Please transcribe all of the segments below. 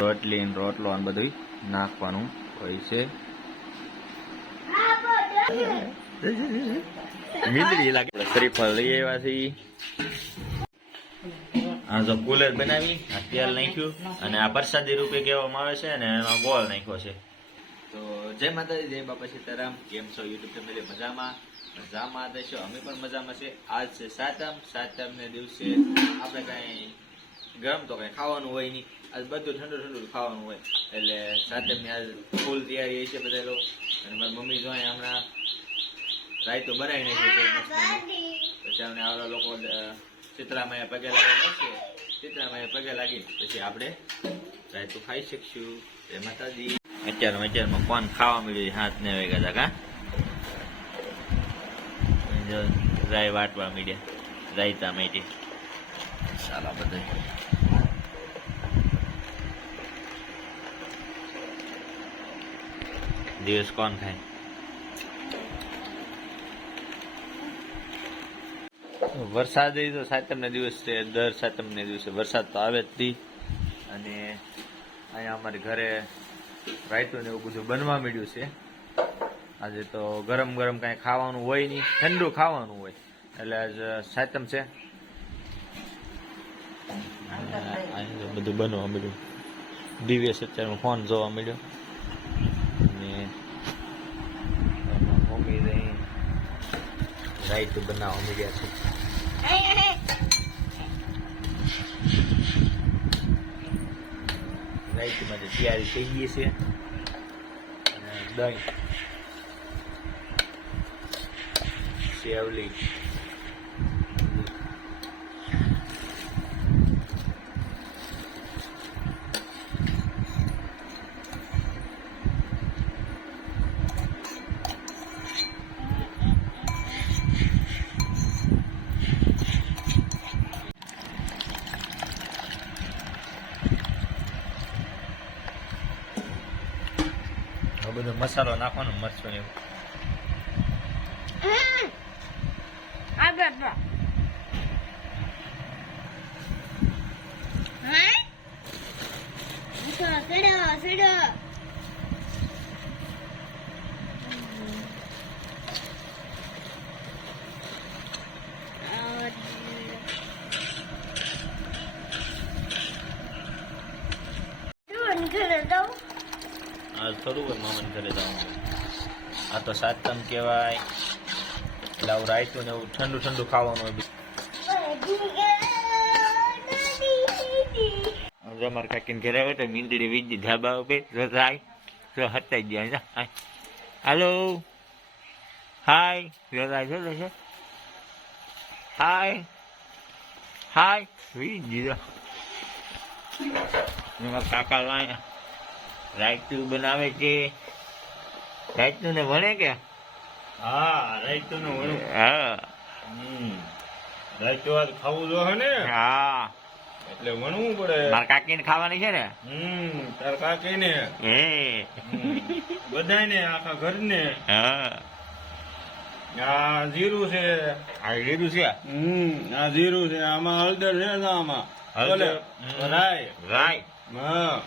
રોટલી રોટલો અને બધું નાખવાનું હોય છે. મીંદડી લાગે. શ્રીફળ લઈ આવ્યા છીએ. આ જો કુલર બનાવી, આ તેલ નાખ્યું અને આ પ્રસાદી રૂપે કહેવામાં આવે છે અને એનો ગોળ નાખ્યો છે. તો જય માતાજી, જય બાપા સીતારામ. કેમ છો યુટ્યુબ ફેમિલી? મજામાં? મજામાં દેશો અમે પણ મજામાં છે આજ છે સાતમ. સાતમ ને દિવસે આપણે કઈ ગરમ તો કઈ ખાવાનું હોય નહીં. આજ બધું ઠંડુ ઠંડુ ખાવાનું હોય. એટલે સાતમની આજ ફૂલ તૈયારી છે બધા લોકો. અને મારી મમ્મી જોઈએ હમણાં રાયતું બનાવી નાખ્યું છે પછી અમને આવડા લોકો ચિત્રામાં પગે લાગી ચિત્રામાં પગે લાગી. પછી આપણે રાયતું ખાઈ શકશું. એ માતાજી. અત્યારે અત્યારમાં કોણ ખાવા મળ્યું હાથ ને વાગ્યા હતા રાય વાટવા મીડ્યા. રાયતા માટે સારા બધા દિવસ કોણ ખાય? વરસાદ એ તો દિવસ છે, દર સાતમ ને દિવસે વરસાદ તો આવે જ તી અને અહીંયા અમારે ઘરે રાયતું ને એવું બધું બનવા મળ્યું છે. આજે તો ગરમ ગરમ કાંઈ ખાવાનું હોય નહીં, ઠંડુ ખાવાનું હોય. એટલે આજ સાતમ છે. બધું બનવા મળ્યું દિવ્ય અત્યારે ફોન જોવા મળ્યો અને એમાં મમ્મી રહી રાયતું બનાવવા મળ્યા છે રાઈટ માટે તૈયારી થઈ ગઈ છે અને દહીં સેવલી બધો મસાલો નાખવાનો મરચું Good એવું. આ થોડું હોય મામન ઘરે જવાનું આ તો સાતમ કહેવાય. એટલે આવું રાયતું ને એવું ઠંડુ ઠંડુ ખાવાનું હોય. અમારે કાકીને ઘરે આવે તો મીંદડી વીજી ધાબા ઉપર જો થાય, જો હટાઈ ગયા. હાલો. હાય. જો થાય છે હાય. હાય. વીજી જો. કાકા લાય રાયતું બનાવે છે રાયતું ને ભણે કે? હા રાયતું ને વણે. હા. રાયતું આજ ખાવું જો હે ને? હા. એટલે વણવું પડે. માર કાકી ને ખાવાની છે ને? હમ તાર કાકી ને હે. બધાય ને આખા ઘર ને હા. આ જીરું છે. આ જીરું છે? હમ આ જીરું છે. આમાં હળદર છે ને આમાં? હળદર? રાય રાય હા.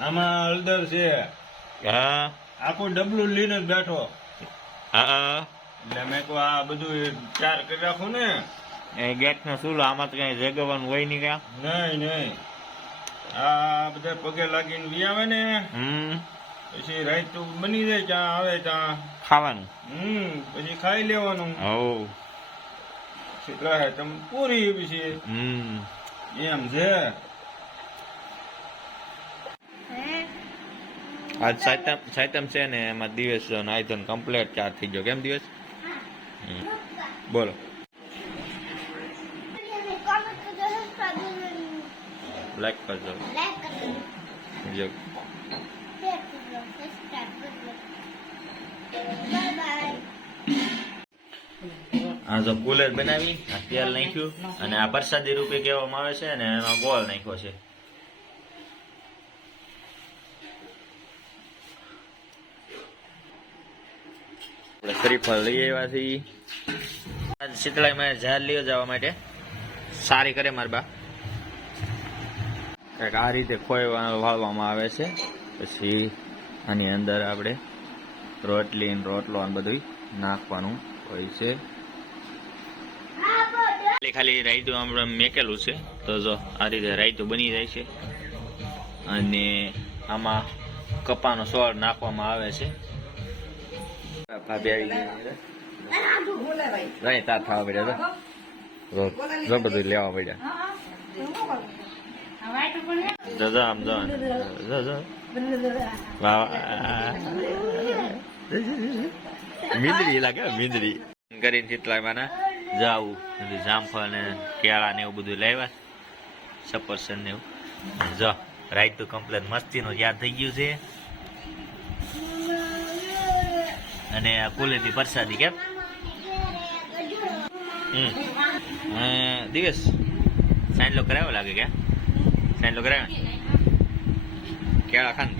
આમાં હળદર છે. હા. આખું ડબલું લઈને જ બેઠો. હા એટલે મેં કહું આ બધું ચાર કરી રાખું ને. એ ગેટ નો ચૂલો આમાં તો કઈ જગવાનું હોય નહીં ક્યાં નહીં નહીં. આ બધા પગે લાગીને વી આવે ને. હમ. પછી રાયતું બની જાય ત્યાં આવે ત્યાં. ખાવાનું? હમ પછી ખાઈ લેવાનું. હો પછી રહે તમ પૂરી પછી. હમ. એમ છે. આજ સાતમ સાતમ છે ને એમાં દિવસ નાયધન કમ્પ્લીટ ચાર થઈ ગયો. કેમ દિવસ. બોલો. લાઈક કરજો. જો આ જો કુલર બનાવી, આ તેલ નાખ્યું, અને આ પ્રસાદી રૂપે કહેવામાં આવે છે ને એમાં ગોળ નાખ્યો છે. શ્રીફળ લઈ આવ્યા છીએ આજ શીતળાઈ માં ઝાડ લઈ જવા માટે. સારી કરે મારા બા. કંઈક આ રીતે ખોય વાળવામાં આવે છે. પછી આની અંદર આપણે રોટલી રોટલો અને બધું નાખવાનું હોય છે. ખાલી ખાલી રાયતું આપણે મેકેલું છે. તો જો આ રીતે રાયતું બની જાય છે. અને આમાં કપાનો સોળ નાખવામાં આવે છે. ભાભી આવી ગઈ નહીં તાર થવા પડ્યા તો. બધું લેવા પડ્યા જો જો આમ જો. જો જો. વાહ વાહ. મીંદડી લાગે મીંદડી. કરીને ચિતલામાંના જાવું. બધું જામફળ ને કેળા ને એવું બધું લાવ્યા સફરસન ને એવું. જો રાઈટ તો કમ્પ્લેટ મસ્તીનું યાદ થઈ ગયું છે. અને આ કુલેથી પ્રસાદી કેમ? દિવસ? સાઈન લો કરાવ્યો લાગે કે? સાઈન લો કરાવ્યા કેળા ખાન